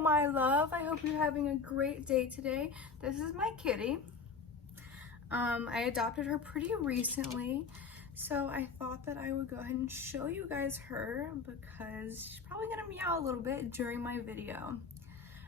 my love. I hope you're having a great day today. This is my kitty. I adopted her pretty recently, so I thought that I would go ahead and show you guys her because she's probably gonna meow a little bit during my video.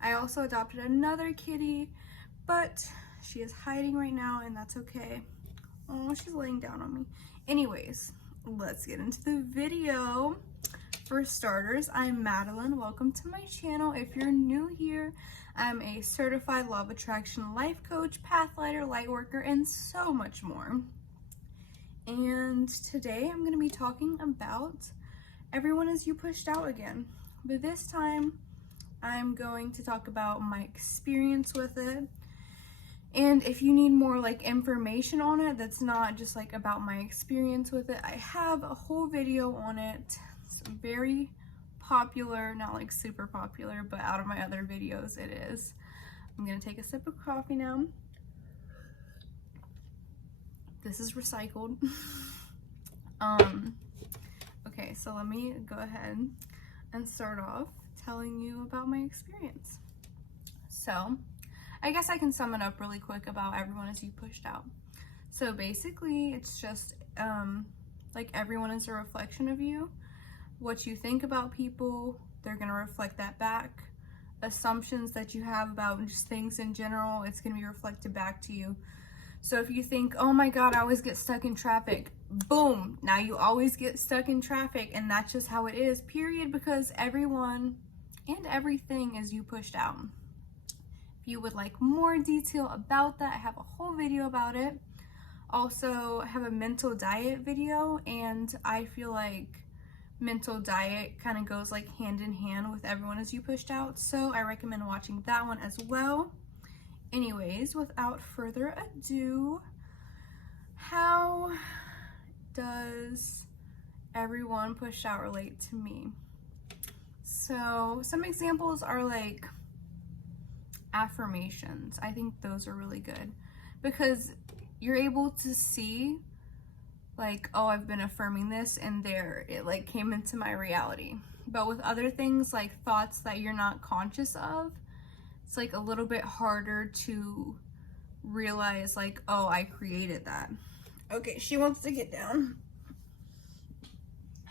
I also adopted another kitty, but she is hiding right now and that's okay. Oh, she's laying down on me. Anyways, let's get into the video. For starters, I'm Madeline. Welcome to my channel. If you're new here, I'm a certified law of attraction life coach, pathlighter, light worker, and so much more. And today I'm going to be talking about Everyone Is You Pushed Out Again. But this time I'm going to talk about my experience with it. And if you need more like information on it that's not just like about my experience with it, I have a whole video on it. It's very popular, not like super popular, but out of my other videos it is. I'm gonna take a sip of coffee now. This is recycled. Okay, so let me go ahead and start off telling you about my experience. So I guess I can sum it up really quick about Everyone Is You Pushed Out. So basically it's just like everyone is a reflection of you. What you think about people, they're going to reflect that back. Assumptions that you have about just things in general, it's going to be reflected back to you. So if you think, oh my god, I always get stuck in traffic, boom, now you always get stuck in traffic, and that's just how it is, period, because everyone and everything is you pushed out. If you would like more detail about that, I have a whole video about it. Also, I have a mental diet video, and I feel like mental diet kind of goes like hand in hand with Everyone Is You Pushed Out, so I recommend watching that one as well. Anyways, without further ado, how does everyone pushed out relate to me? So some examples are like affirmations. I think those are really good because you're able to see like, oh, I've been affirming this, and there it like came into my reality. But with other things like thoughts that you're not conscious of, it's like a little bit harder to realize like, oh, I created that. Okay, she wants to get down.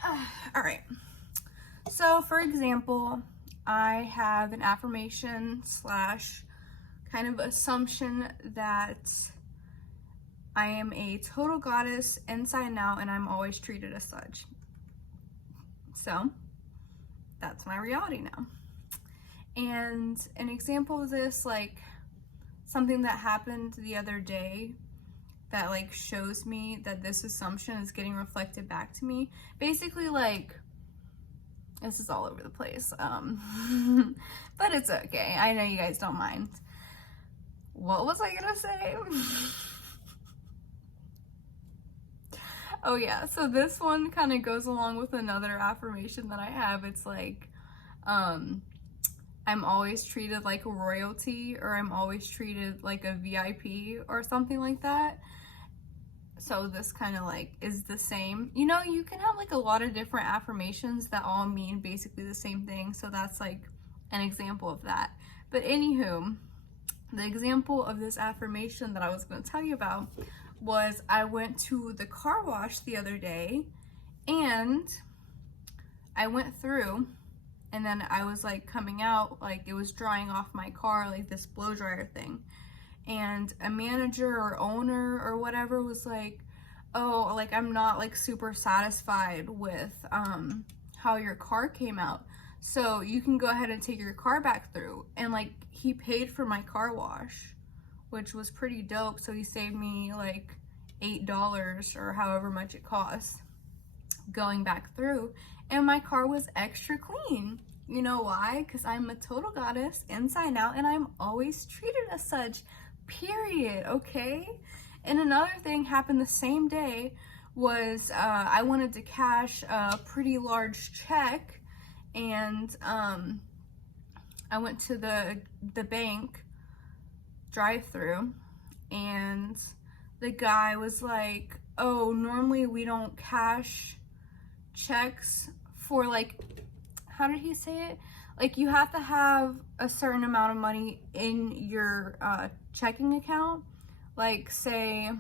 All right. So for example, I have an affirmation slash kind of assumption that I am a total goddess inside and out, and I'm always treated as such. So that's my reality now. And an example of this, like something that happened the other day that like shows me that this assumption is getting reflected back to me. Basically, like, this is all over the place, but it's okay. I know you guys don't mind. What was I gonna say? Oh yeah, so this one kind of goes along with another affirmation that I have. It's like, I'm always treated like royalty, or I'm always treated like a VIP or something like that. So this kind of like is the same. You know, you can have like a lot of different affirmations that all mean basically the same thing. So that's like an example of that. But anywho, the example of this affirmation that I was going to tell you about was I went to the car wash the other day, and I went through, and then I was like coming out, like it was drying off my car, like this blow dryer thing, and a manager or owner or whatever was like, oh, like I'm not like super satisfied with how your car came out, so you can go ahead and take your car back through. And like he paid for my car wash, which was pretty dope. So he saved me like $8 or however much it costs going back through, and my car was extra clean. You know why? Because I'm a total goddess inside and out, and I'm always treated as such, period. Okay. And another thing happened the same day was I wanted to cash a pretty large check, and I went to the bank drive-through, and the guy was like, oh, normally we don't cash checks for like, how did he say it? Like, you have to have a certain amount of money in your checking account. Like, say,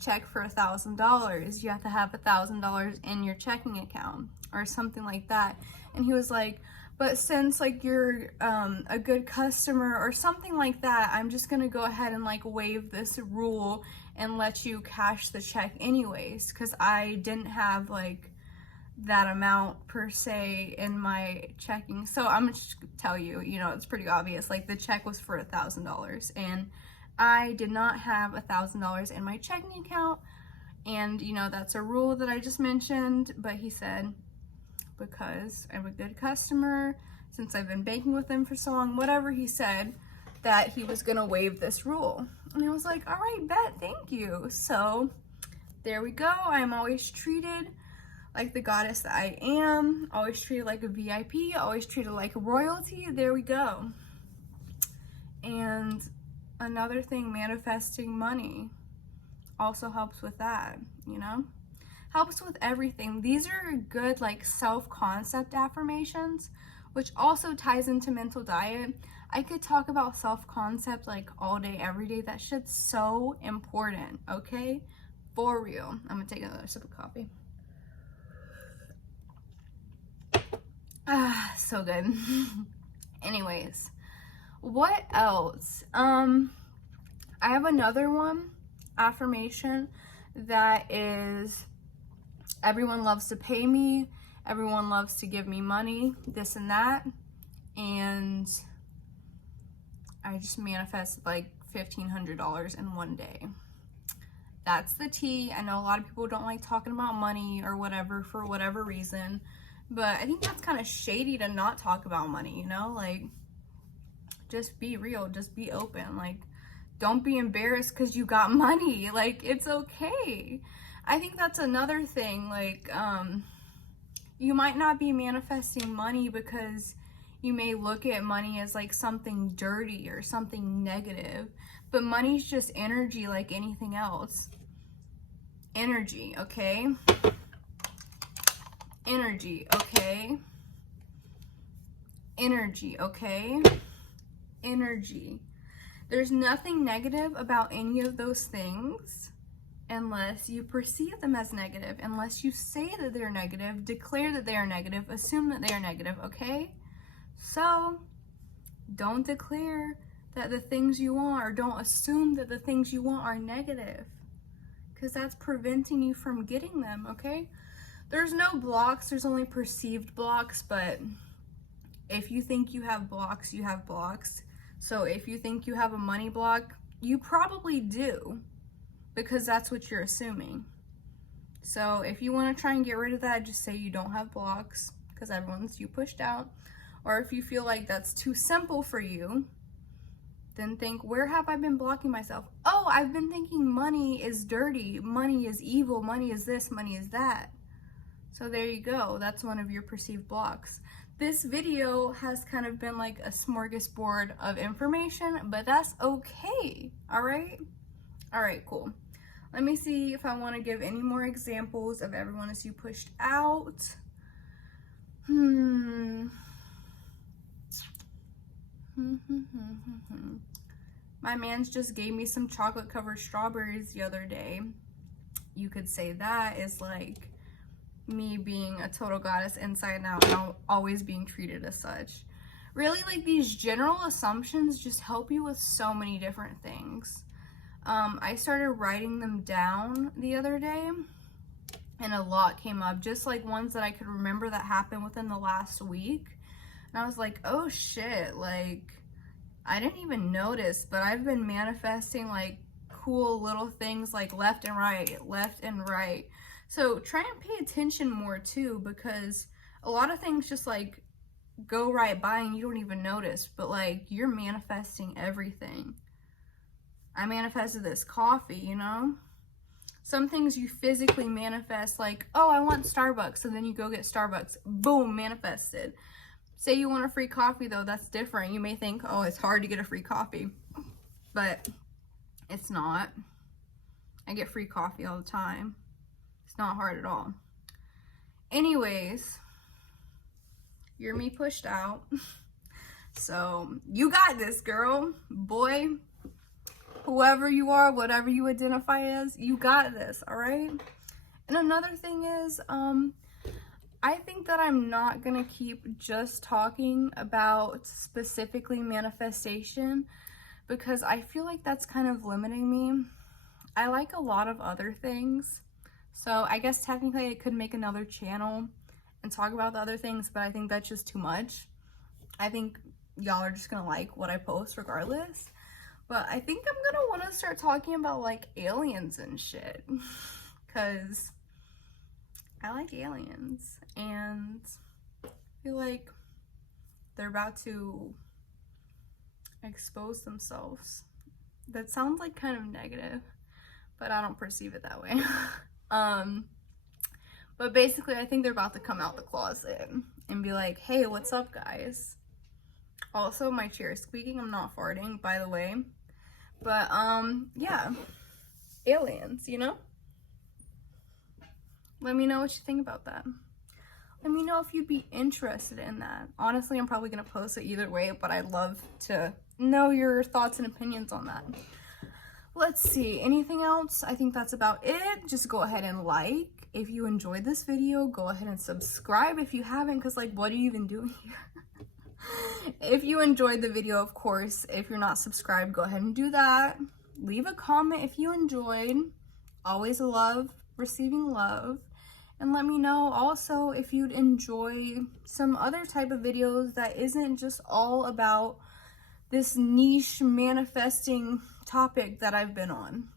check for $1,000. You have to have $1,000 in your checking account or something like that. And he was like, but since like you're a good customer or something like that, I'm just gonna go ahead and like waive this rule and let you cash the check anyways, because I didn't have like that amount per se in my checking. So I'm gonna just tell you, you know, it's pretty obvious. Like, the check was for $1,000 and I did not have $1,000 in my checking account. And you know, that's a rule that I just mentioned, but he said, because I'm a good customer, since I've been banking with them for so long, whatever he said, that he was gonna waive this rule. And I was like, all right, bet, thank you. So there we go. I'm always treated like the goddess that I am, always treated like a VIP, always treated like royalty. There we go. And another thing, manifesting money also helps with that, you know? Helps with everything. These are good like self-concept affirmations, which also ties into mental diet. I could talk about self-concept like all day, every day. That shit's so important, okay? For real. I'm gonna take another sip of coffee. Ah, so good. Anyways, what else? I have another one, affirmation, that is, everyone loves to pay me, everyone loves to give me money, this and that, and I just manifested like $1,500 in one day. That's the tea. I know a lot of people don't like talking about money or whatever for whatever reason, but I think that's kind of shady to not talk about money, you know? Like, just be real, just be open. Like, don't be embarrassed because you got money. Like, it's okay. I think that's another thing. Like, you might not be manifesting money because you may look at money as like something dirty or something negative, but money's just energy like anything else. Energy, okay? Energy, okay? Energy, okay? Energy. There's nothing negative about any of those things unless you perceive them as negative, unless you say that they're negative, declare that they are negative, assume that they are negative, okay? So don't declare that the things you want, or don't assume that the things you want are negative, because that's preventing you from getting them, okay? There's no blocks, there's only perceived blocks, but if you think you have blocks, you have blocks. So if you think you have a money block, you probably do, because that's what you're assuming. So if you want to try and get rid of that, just say you don't have blocks, because everyone's you pushed out. Or if you feel like that's too simple for you, then think, where have I been blocking myself? Oh, I've been thinking money is dirty, money is evil, money is this, money is that. So there you go, that's one of your perceived blocks. This video has kind of been like a smorgasbord of information, but that's okay, all right? All right, cool. Let me see if I want to give any more examples of everyone as you pushed out. My man's just gave me some chocolate covered strawberries the other day. You could say that is like me being a total goddess inside and out and always being treated as such. Really, like, these general assumptions just help you with so many different things. I started writing them down the other day and a lot came up, just like ones that I could remember that happened within the last week. And I was like, oh shit, like, I didn't even notice, but I've been manifesting like cool little things like left and right. So try and pay attention more too, because a lot of things just like go right by and you don't even notice, but like you're manifesting everything. I manifested this coffee, you know? Some things you physically manifest, like, oh, I want Starbucks, so then you go get Starbucks. Boom, manifested. Say you want a free coffee though, that's different. You may think, oh, it's hard to get a free coffee, but it's not. I get free coffee all the time. It's not hard at all. Anyways, You're me pushed out. So you got this, girl, boy, whoever you are, whatever you identify as, you got this, all right? And another thing is, I think that I'm not gonna keep just talking about specifically manifestation, because I feel like that's kind of limiting me. I like a lot of other things. So I guess technically I could make another channel and talk about the other things, but I think that's just too much. I think y'all are just gonna like what I post regardless. But I think I'm gonna wanna start talking about like aliens and shit. Cause I like aliens, and I feel like they're about to expose themselves. That sounds like kind of negative, but I don't perceive it that way. But basically I think they're about to come out the closet and be like, hey, what's up, guys? Also, my chair is squeaking. I'm not farting, by the way. But yeah, aliens, you know? Let me know what you think about that. Let me know if you'd be interested in that. Honestly, I'm probably gonna post it either way, but I'd love to know your thoughts and opinions on that. Let's see, anything else? I think that's about it. Just go ahead and like. If you enjoyed this video, go ahead and subscribe if you haven't, because like, what are you even doing here? If you enjoyed the video, of course. If you're not subscribed, go ahead and do that. Leave a comment if you enjoyed. Always love receiving love. And let me know also if you'd enjoy some other type of videos that isn't just all about this niche manifesting topic that I've been on.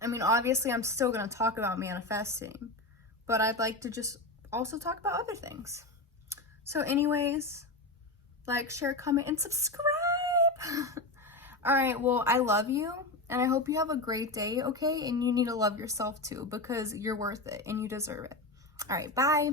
I mean, obviously I'm still going to talk about manifesting, but I'd like to just also talk about other things. So anyways, like, share, comment, and subscribe. All right, well, I love you, and I hope you have a great day, okay? And you need to love yourself too, because you're worth it and you deserve it. All right, bye.